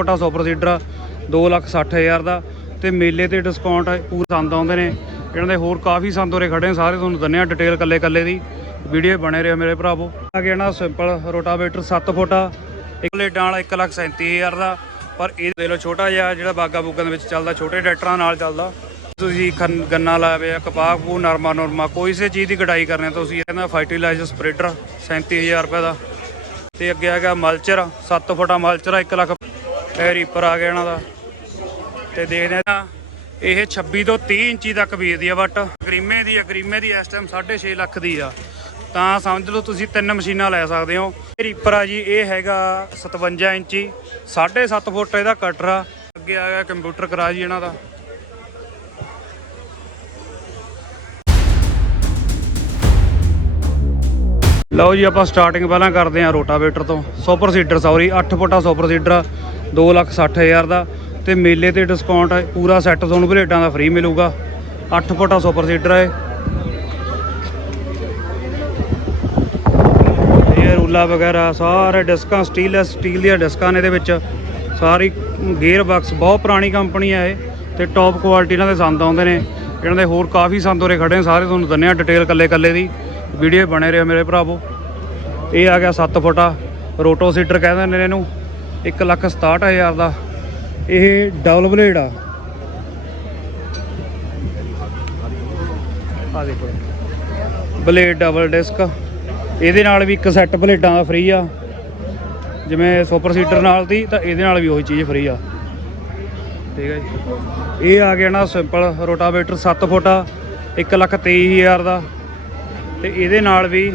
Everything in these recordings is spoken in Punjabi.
ਛੋਟਾ ਸੁਪਰ ਸੀਡਰ 260000 ਦਾ ਤੇ ਮੇਲੇ ਤੇ ਡਿਸਕਾਊਂਟ ਪੂਰੇ ਸੰਦ ਆਉਂਦੇ ਨੇ। ਇਹਨਾਂ ਦੇ ਹੋਰ ਕਾਫੀ ਸੰਦ ਉਰੇ ਖੜੇ ਨੇ, ਸਾਰੇ ਤੁਹਾਨੂੰ ਦੰਨੇ ਆ ਡਿਟੇਲ ਕੱਲੇ ਕੱਲੇ ਦੀ। ਵੀਡੀਓ ਬਣੇ ਰਹੋ ਮੇਰੇ ਭਰਾਵੋ। ਆ ਗਿਆ ਨਾ ਸਿੰਪਲ ਰੋਟਾਵੇਟਰ 7 ਫੁੱਟਾ ਇੱਕ ਪਲੇਟਾਂ ਵਾਲਾ 137000 ਦਾ। ਪਰ ਇਹ ਦੇ ਲੋ ਛੋਟਾ ਜਿਹਾ ਜਿਹੜਾ ਬਾਗਾ ਬੂਗਾਂ ਦੇ ਵਿੱਚ ਚੱਲਦਾ, ਛੋਟੇ ਟਰੈਕਟਰਾਂ ਨਾਲ ਚੱਲਦਾ। ਤੁਸੀਂ ਖੰਨ- ਗੰਨਾ ਲਾਵੇ ਕਪਾਹ ਪੂ ਨਰਮਾ ਨਰਮਾ, ਕੋਈ ਸੇ ਚੀਜ਼ ਦੀ ਕਢਾਈ ਕਰਨੀ ਆ, ਤੁਸੀਂ ਇਹਦਾ ਫਰਟੀਲਾਈਜ਼ਰ ਸਪਰੇਡਰ 37000 ਰੁਪਏ ਦਾ। ਤੇ ਅੱਗੇ ਹੈਗਾ ਮਲਚਰ 7 ਫੁੱਟਾ ਮਲਚਰ 1 ਲੱਖ ਇਹ ਰੀਪਰ ਆ ਗਿਆ ਇਹਨਾਂ ਦਾ। ਤੇ ਦੇਖਦੇ ਆ ਇਹ 26 ਤੋਂ 30 ਇੰਚੀ ਤੱਕ ਵੀਰਦੀ ਆ ਬਟ ਗਰੀਮੇ ਦੀ ਗਰੀਮੇ ਦੀ ਇਸ ਟਾਈਮ 6.5 ਲੱਖ ਦੀ ਆ। ਤਾਂ ਸਮਝ ਲਓ ਤੁਸੀਂ ਤਿੰਨ ਮਸ਼ੀਨਾਂ ਲੈ ਸਕਦੇ ਹੋ। ਇਹ ਰੀਪਰ ਆ ਜੀ, ਇਹ ਹੈਗਾ 57 ਇੰਚੀ। 7.5 ਫੁੱਟ ਇਹਦਾ ਕਟਰ ਆ। ਅੱਗੇ ਆ ਗਿਆ ਕੰਪਿਊਟਰ ਕਰਾ ਜੀ ਇਹਨਾਂ ਦਾ। ਲਓ ਜੀ, ਆਪਾਂ ਸਟਾਰਟਿੰਗ ਪਹਿਲਾਂ ਕਰਦੇ ਹਾਂ ਰੋਟਾਵੇਟਰ ਤੋਂ। ਸੁਪਰ ਸੀਡਰ ਸੌਰੀ 8 ਫੁੱਟਾ ਸੁਪਰ ਸੀਡਰ 260000 ਦਾ ਤੇ ਮੇਲੇ ਤੇ ਡਿਸਕਾਊਂਟ ਹੈ ਪੂਰਾ ਸੈੱਟ ਤੁਹਾਨੂੰ ਪਲੇਟਾਂ ਦਾ ਫ੍ਰੀ ਮਿਲੂਗਾ। 8 ਫੁੱਟਾ ਸੁਪਰ ਸੀਡਰ ਹੈ ਇਹ। ਰੂਲਾ ਵਗੈਰਾ, ਸਾਰੇ ਡਿਸਕਾਂ ਸਟੀਲੈਸ ਸਟੀਲ ਦੀਆਂ ਡਿਸਕਾਂ ਨੇ ਇਹਦੇ ਵਿੱਚ। ਸਾਰੀ ਗੇਅਰ ਬਾਕਸ ਬਹੁਤ ਪੁਰਾਣੀ ਕੰਪਨੀ ਹੈ ਇਹ ਤੇ ਟੌਪ ਕੁਆਲਿਟੀ ਇਹਨਾਂ ਦੇ ਸੰਦ ਆਉਂਦੇ ਨੇ। ਇਹਨਾਂ ਦੇ ਹੋਰ ਕਾਫੀ ਸੰਦ ਉਰੇ ਖੜੇ ਨੇ, ਸਾਰੇ ਤੁਹਾਨੂੰ ਦੰਨੇ ਆ ਡਿਟੇਲ ਕੱਲੇ ਕੱਲੇ ਦੀ। ਵੀਡੀਓ ਬਣੇ ਰਹੋ ਮੇਰੇ ਭਰਾਵੋ। ਇਹ ਆ ਗਿਆ 7 ਫੁੱਟਾ, ਰੋਟੋ ਸੀਟਰ ਕਹਿੰਦੇ ਨੇ ਇਹਨੂੰ। 167000 ਦਾ। ਇਹ ਡਬਲ ਬਲੇਡ ਆ। ਆ ਦੇਖੋ। ਬਲੇਡ ਡਬਲ ਡਿਸਕ ਇਹਦੇ ਨਾਲ ਵੀ ਇੱਕ ਸੈੱਟ ਬਲੇਡਾਂ ਦਾ ਫ੍ਰੀ ਆ। ਜਿਵੇਂ ਸੁਪਰ ਸੀਡਰ ਨਾਲ ਦੀ, ਤਾਂ ਇਹਦੇ ਨਾਲ ਵੀ ਉਹੀ ਚੀਜ਼ ਫ੍ਰੀ ਆ। ਠੀਕ ਹੈ ਜੀ। ਇਹ ਆ ਗਿਆ ਨਾ ਸਿੰਪਲ ਰੋਟਾਵੇਟਰ 7 ਫੁੱਟਾ 123000 ਦਾ। ਤੇ ਇਹਦੇ ਨਾਲ ਵੀ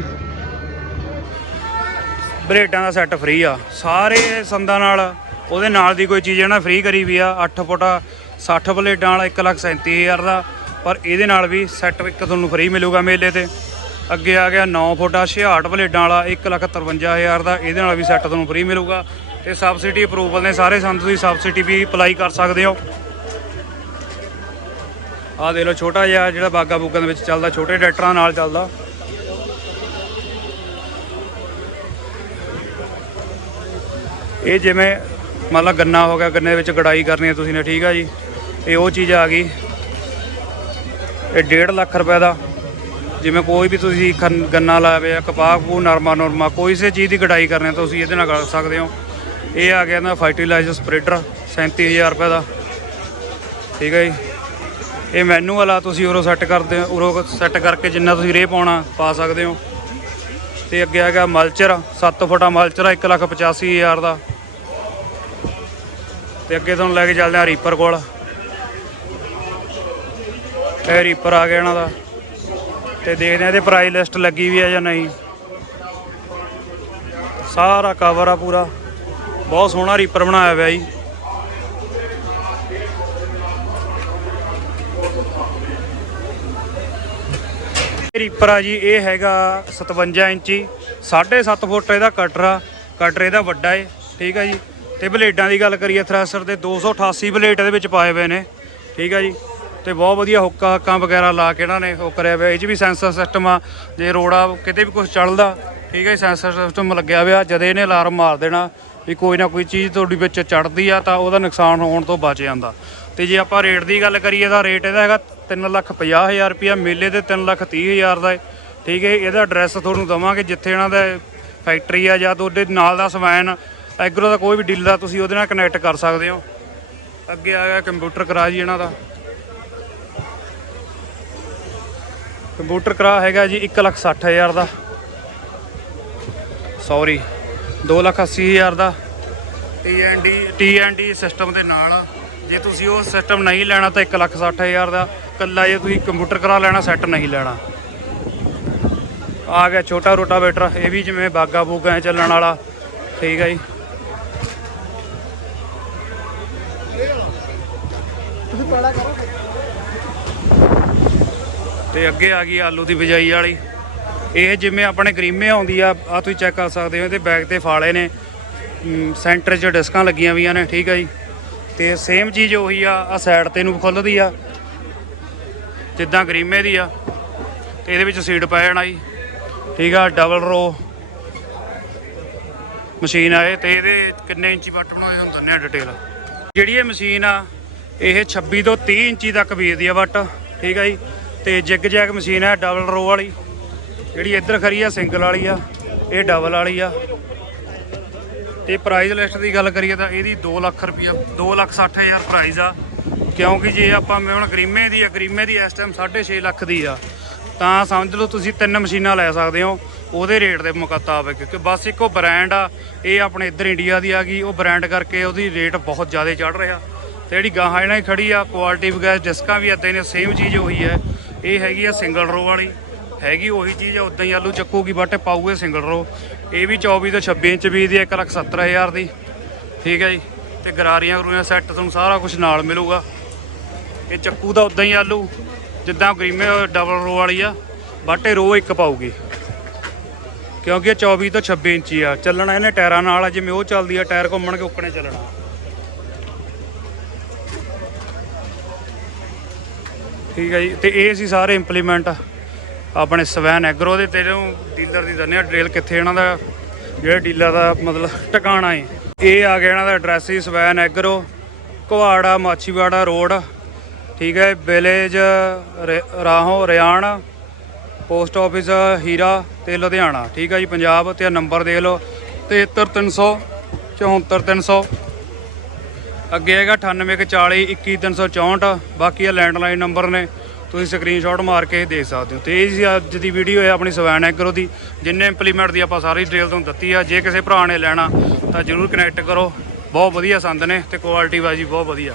ਬਲੇਡਾਂ ਦਾ ਸੈੱਟ ਫ੍ਰੀ ਆ। ਸਾਰੇ ਸੰਦਾਂ ਨਾਲ ਉਹਦੇ ਨਾਲ ਦੀ ਕੋਈ ਚੀਜ਼ ਇਹਨਾਂ ਫ੍ਰੀ ਕਰੀ ਵੀ ਆ। 8 ਫੁੱਟਾ 60 ਬਲੇਡਾਂ ਵਾਲਾ 137000 ਦਾ। ਪਰ ਇਹਦੇ ਨਾਲ ਵੀ ਸੈੱਟ ਇੱਕ ਤੁਹਾਨੂੰ ਫ੍ਰੀ ਮਿਲੂਗਾ ਮੇਲੇ ਤੇ। ਅੱਗੇ ਆ ਗਿਆ 9 ਫੁੱਟਾ 66 ਬਲੇਡਾਂ ਵਾਲਾ 153000 ਦਾ। ਇਹਦੇ ਨਾਲ ਵੀ ਸੈੱਟ ਤੁਹਾਨੂੰ ਫ੍ਰੀ ਮਿਲੂਗਾ। ਤੇ ਸਬਸਿਡੀ ਅਪਰੂਵਲ ਨੇ ਸਾਰੇ ਸੰਦ ਤੁਸੀਂ ਸਬਸਿਡੀ ਵੀ ਅਪਲਾਈ ਕਰ ਸਕਦੇ ਹੋ। ਆਹ ਦੇਖ ਲਓ ਛੋਟਾ ਜਿਹਾ ਜਿਹੜਾ ਬਾਗਾ ਬੂਗਾਂ ਦੇ ਵਿੱਚ ਚੱਲਦਾ, ਛੋਟੇ ਟਰੈਕਟਰਾਂ ਨਾਲ ਚੱਲਦਾ। ਇਹ ਜਿਵੇਂ ਮੰਨ ਲਾ ਗੰਨਾ ਹੋ ਗਿਆ, ਗੰਨੇ ਵਿੱਚ ਗੜਾਈ ਕਰਨੀ ਹੈ ਤੁਸੀਂ ਨੇ, ਠੀਕ ਆ ਜੀ। ਇਹ ਉਹ ਚੀਜ਼ ਆ ਗਈ। ਇਹ 1.5 ਲੱਖ ਰੁਪਏ ਦਾ, ਜਿਵੇਂ ਕੋਈ ਵੀ ਤੁਸੀਂ ਖੰਨ- ਗੰਨਾ ਲਾਵੇ ਹੋਇਆ ਕਪਾਹ ਪੂ ਨਰਮਾ ਨਰਮਾ, ਕੋਈ ਸੇ ਚੀਜ਼ ਦੀ ਗੜਾਈ ਕਰਨੀ ਹੈ, ਤੁਸੀਂ ਇਹਦੇ ਨਾਲ ਕਰ ਸਕਦੇ ਹੋ। ਇਹ ਆ ਗਿਆ ਨਾ ਫਰਟੀਲਾਈਜ਼ਰ ਸਪਰੇਡਰ 37000 ਰੁਪਏ ਦਾ। ਠੀਕ ਹੈ ਜੀ। ਇਹ ਮੈਨੂਅਲ ਆ ਤੁਸੀਂ ਉਰੋ ਸੈੱਟ ਕਰਦੇ ਹੋ, ਉਰੋ ਸੈੱਟ ਕਰਕੇ ਜਿੰਨਾ ਤੁਸੀਂ ਰੇ ਪਾਉਣਾ, ਪਾ ਸਕਦੇ ਹੋ। ਤੇ ਅੱਗੇ ਆ ਗਿਆ ਮਲਚਰ 7 ਫੁੱਟਾ ਮਲਚਰ 185000 ਦਾ। ਤੇ ਅੱਗੇ ਤੁਹਾਨੂੰ ਲੈ ਕੇ ਚੱਲਦੇ ਆ ਰੀਪਰ ਕੋਲ। ਇਹ ਰੀਪਰ ਆ ਗਿਆ ਇਹਨਾਂ ਦਾ। ਤੇ ਦੇਖਦੇ ਆ ਇਹਦੇ ਪ੍ਰਾਈਸ ਲਿਸਟ ਲੱਗੀ ਵੀ ਆ ਜਾਂ ਨਹੀਂ। ਸਾਰਾ ਕਵਰ ਆ ਪੂਰਾ। ਬਹੁਤ ਸੋਹਣਾ ਰੀਪਰ ਬਣਾਇਆ ਹੋਇਆ ਜੀ। ਰੀਪਰ ਆ ਜੀ, ਇਹ ਹੈਗਾ 57 ਇੰਚੀ। 7.5 ਫੁੱਟ ਇਹਦਾ ਕਟਰ ਆ। ਕਟਰ ਇਹਦਾ ਵੱਡਾ ਏ, ਠੀਕ ਆ ਜੀ। ਤੇ ਬਲੇਡਾਂ ਦੀ ਗੱਲ ਕਰੀਏ, ਥ੍ਰੈਸ਼ਰ ਦੇ 288 ਬਲੇਡ ਇਹਦੇ ਵਿੱਚ ਪਾਏ ਹੋਏ ਨੇ। ਠੀਕ ਆ ਜੀ? ਤੇ ਬਹੁਤ ਵਧੀਆ ਹੁੱਕਾਂ ਹੱਕਾਂ ਵਗੈਰਾ ਲਾ ਕੇ ਇਹਨਾਂ ਨੇ ਉਹ ਕਰਿਆ ਹੋਇਆ। ਇਹ 'ਚ ਵੀ ਸੈਂਸਰ ਸਿਸਟਮ ਆ, ਜੇ ਰੋੜਾ ਕਿਤੇ ਵੀ ਕੁਝ ਚੱਲਦਾ, ਠੀਕ ਹੈ ਜੀ, ਸੈਂਸਰ ਸਿਸਟਮ ਲੱਗਿਆ ਹੋਇਆ। ਜਦੇ ਇਹਨੇ ਅਲਾਰਮ ਮਾਰ ਦੇਣਾ ਵੀ ਕੋਈ ਨਾ ਕੋਈ ਚੀਜ਼ ਤੁਹਾਡੀ ਵਿੱਚ ਚੜਦੀ ਆ, ਤਾਂ ਉਹਦਾ ਨੁਕਸਾਨ ਹੋਣ ਤੋਂ ਬਚ ਜਾਂਦਾ। ਤੇ ਜੇ ਆਪਾਂ ਰੇਟ ਦੀ ਗੱਲ ਕਰੀਏ ਤਾਂ ਰੇਟ ਇਹਦਾ ਹੈਗਾ 350000 ਰੁਪਿਆ ਮੇਲੇ ਤੇ 330000 ਦਾ। ਹੈ ਠੀਕ ਹੈ, ਇਹਦਾ ਐਡਰੈਸ ਤੁਹਾਨੂੰ ਦਵਾਂਗੇ ਜਿੱਥੇ ਇਹਨਾਂ ਦਾ ਫੈਕਟਰੀ ਆ ਜਾਂ ਤੁਹਾਡੇ ਨਾਲ ਦਾ ਸਵੈਨ ਐਗਰੋ ਦਾ ਕੋਈ ਵੀ ਡੀਲਰ ਆ, ਤੁਸੀਂ ਉਹਦੇ ਨਾਲ ਕਨੈਕਟ ਕਰ ਸਕਦੇ ਹੋ। ਅੱਗੇ ਆ ਗਿਆ ਕੰਪਿਊਟਰ ਕਰਾ ਜੀ ਇਹਨਾਂ ਦਾ। ਕੰਪਿਊਟਰ ਕਰਾ ਹੈਗਾ ਜੀ 160000 ਦਾ। ਸੌਰੀ 280000 ਦਾ। ਟੀਐਨਡੀ ਟੀਐਨਡੀ ਸਿਸਟਮ ਦੇ ਨਾਲ ਆ। ਜੇ ਤੁਸੀਂ ਉਹ ਸਿਸਟਮ ਨਹੀਂ ਲੈਣਾ ਤਾਂ 160000 ਦਾ। ਕੱਲਾ ਜੇ ਤੁਸੀਂ ਕੰਪਿਊਟਰ ਕਰਾ ਲੈਣਾ ਸੈੱਟ ਨਹੀਂ ਲੈਣਾ। ਆ ਗਿਆ ਛੋਟਾ ਰੋਟਾਵੇਟਰ, ਇਹ ਵੀ ਜਿਵੇਂ ਬਾਗਾ ਬੂਗਾ ਚੱਲਣ ਵਾਲਾ। ਠੀਕ ਹੈ ਜੀ। ਤੇ ਅੱਗੇ ਆ ਗਈ ਆਲੂ ਦੀ ਬਿਜਾਈ ਵਾਲੀ। ਇਹ ਜਿਵੇਂ ਆਪਣੇ ਗਰੀਮੇ ਆਉਂਦੀ ਆ ਆ ਤੁਸੀਂ ਚੈੱਕ ਕਰ ਸਕਦੇ ਹੋ, ਇਹਦੇ ਬੈਗ ਤੇ ਫਾਲੇ ਨੇ। ਸੈਂਟਰ 'ਚ ਡਿਸਕਾਂ ਲੱਗੀਆਂ ਵੀਆਂ ਨੇ, ਠੀਕ ਆ ਜੀ। ਤੇ ਸੇਮ ਚੀਜ਼ ਉਹੀ ਆ ਆ ਸਾਈਡ ਤੇ ਨੂੰ ਖੁੱਲਦੀ ਆ। ਜਿੱਦਾਂ ਗਰੀਮੇ ਦੀ ਆ, ਤੇ ਇਹਦੇ ਵਿੱਚ ਸੀਟ ਪੈ ਜਾਣਾ ਜੀ। ਠੀਕ ਆ ਡਬਲ ਰੋ ਮਸ਼ੀਨ ਆਏ ਇਹ, ਤੇ ਇਹਦੇ ਕਿੰਨੇ ਇੰਚੀ ਵੱਟ ਬਣਾਏ ਤੁਹਾਨੂੰ ਦੰਨੇ ਡਿਟੇਲ ਜਿਹੜੀ ਇਹ ਮਸ਼ੀਨ ਆ, ਇਹ 26 ਤੋਂ 30 ਇੰਚੀ ਤੱਕ ਵੀਰਦੀ ਆ ਵੱਟ, ਠੀਕ ਆ ਜੀ? ਤੇ ਜਿਗ ਜੈਗ ਮਸ਼ੀਨ ਹੈ ਡਬਲ ਰੋ ਵਾਲੀ। ਜਿਹੜੀ ਇੱਧਰ ਖਰੀ ਆ ਸਿੰਗਲ ਵਾਲੀ ਆ, ਇਹ ਡਬਲ ਵਾਲੀ ਆ। ਤੇ ਪ੍ਰਾਈਸ ਲਿਸਟ ਦੀ ਗੱਲ ਕਰੀਏ ਤਾਂ ਇਹਦੀ 2 ਲੱਖ ਰੁਪਈਆ 2 ਲੱਖ 60 ਹਜ਼ਾਰ ਪ੍ਰਾਈਸ ਆ। ਕਿਉਂਕਿ ਜੇ ਆਪਾਂ ਮੈਂ ਹੁਣ ਗਰੀਮੇ ਦੀ ਆ ਗਰੀਮੇ ਦੀ ਇਸ ਟਾਈਮ 6.5 ਲੱਖ ਦੀ ਆ। ਤਾਂ ਸਮਝ ਲਓ ਤੁਸੀਂ ਤਿੰਨ ਮਸ਼ੀਨਾਂ ਲੈ ਸਕਦੇ ਹੋ, ਉਹਦੇ ਰੇਟ ਦੇ ਮੁਤਾਬਕ ਕਿਉਂਕਿ ਬਸ ਇੱਕੋ ਬ੍ਰਾਂਡ ਆ, ਇਹ ਆਪਣੇ ਇੱਧਰ ਇੰਡੀਆ ਦੀ ਆ ਗਈ, ਉਹ ਬ੍ਰਾਂਡ ਕਰਕੇ ਉਹਦੀ ਰੇਟ ਬਹੁਤ ਜ਼ਿਆਦਾ ਚੜ ਰਿਹਾ। ਤੇ ਜਿਹੜੀ ਗਾਹਾਂ ਇਹਨਾਂ ਦੀ ਖੜੀ ਆ ਕੁਆਲਿਟੀ ਵਗੈਰਾ ਡਿਸਕਾਂ ਵੀ ਇਦਾਂ ਨੇ ਸੇਮ ਚੀਜ਼ ਉਹੀ ਹੈ। ਇਹ ਹੈਗੀ ਆ ਸਿੰਗਲ ਰੋ ਵਾਲੀ, ਹੈਗੀ ਉਹੀ ਚੀਜ਼ ਆ ਉਦਾਂ ਹੀ ਆਲੂ ਚੱਕੂਗੀ ਬਟ ਪਾਊਗੇ ਸਿੰਗਲ ਰੋ ਇਹ ਵੀ 24 ਤੋਂ 26 ਇੰਚ ਵੀ ਦੀ 170000 ਦੀ, ਠੀਕ ਹੈ ਜੀ। ਤੇ ਗਰਾਰੀਆਂ ਗਰੂਰੀਆਂ ਸੈੱਟ ਤੁਹਾਨੂੰ ਸਾਰਾ ਕੁਝ ਨਾਲ ਮਿਲੂਗਾ। ਇਹ ਚੱਕੂ ਦਾ ਉਦਾਂ ਹੀ ਆਲੂ। ਜਿੱਦਾਂ ਗਰੀਮੇ ਡਬਲ ਰੋ ਵਾਲੀ ਆ ਬਟ ਇਹ ਰੋ ਇੱਕ ਪਾਊਗੀ। ਕਿਉਂਕਿ ਇਹ 24 ਤੋਂ 26 ਇੰਚੀ ਆ। ਚੱਲਣਾ ਇਹਨੇ ਟਾਇਰਾਂ ਨਾਲ ਆ, ਜਿਵੇਂ ਉਹ ਚੱਲਦੀ ਆ, ਟਾਇਰ ਘੁੰਮਣ ਕੇ ਉੱਕਣੇ ਚੱਲਣਾ। ਠੀਕ ਹੈ ਜੀ, ਤੇ ਇਹ ਸੀ ਸਾਰੇ ਇੰਪਲੀਮੈਂਟ ਆਪਣੇ ਸਵੈਨ ਐਗਰੋ ਦੇ, ਤੇ ਡੀਲਰ ਦੀ ਦੰਨੇ ਡਰੇਲ ਕਿੱਥੇ ਇਹਨਾਂ ਦਾ, ਜਿਹੜਾ ਡੀਲਰ ਦਾ ਮਤਲਬ ਟਿਕਾਣਾ ਹੈ ਇਹ ਆ ਗਿਆ ਇਹਨਾਂ ਦਾ ਐਡਰੈਸ ਹੀ Swan Agro Kuhara, Machhiwara road. ਠੀਕ ਹੈ village Rahon Riyan post office Hira ਤੇ ਲੁਧਿਆਣਾ। ਠੀਕ ਹੈ ਜੀ, ਪੰਜਾਬ ਤੇ ਨੰਬਰ ਦੇ ਲਓ। 73300 74300 ਅੱਗੇ ਹੈਗਾ 9840 21364 ਬਾਕੀ ਇਹ ਲੈਂਡਲਾਈਨ ਨੰਬਰ ਨੇ, ਤੁਸੀਂ ਸਕਰੀਨਸ਼ਾਟ ਮਾਰ ਕੇ ਦੇਖ ਸਕਦੇ ਹੋ। ਤੇ ਇਹ ਜੀ ਅੱਜ ਦੀ ਵੀਡੀਓ ਹੈ ਆਪਣੀ ਸਵੈਨ ਐਗਰੋ ਦੀ, ਜਿੰਨੇ ਇੰਪਲੀਮੈਂਟ ਦੀ ਆਪਾਂ ਸਾਰੀ ਡਿਟੇਲ ਤੁਹਾਨੂੰ ਦਿੱਤੀ ਆ, ਜੇ ਕਿਸੇ ਭਰਾ ਨੇ ਲੈਣਾ ਤਾਂ ਜਰੂਰ ਕਨੈਕਟ ਕਰੋ। ਬਹੁਤ ਵਧੀਆ ਸੰਦ ਨੇ ਤੇ ਕੁਆਲਿਟੀ ਵਾਜੀ ਬਹੁਤ ਵਧੀਆ।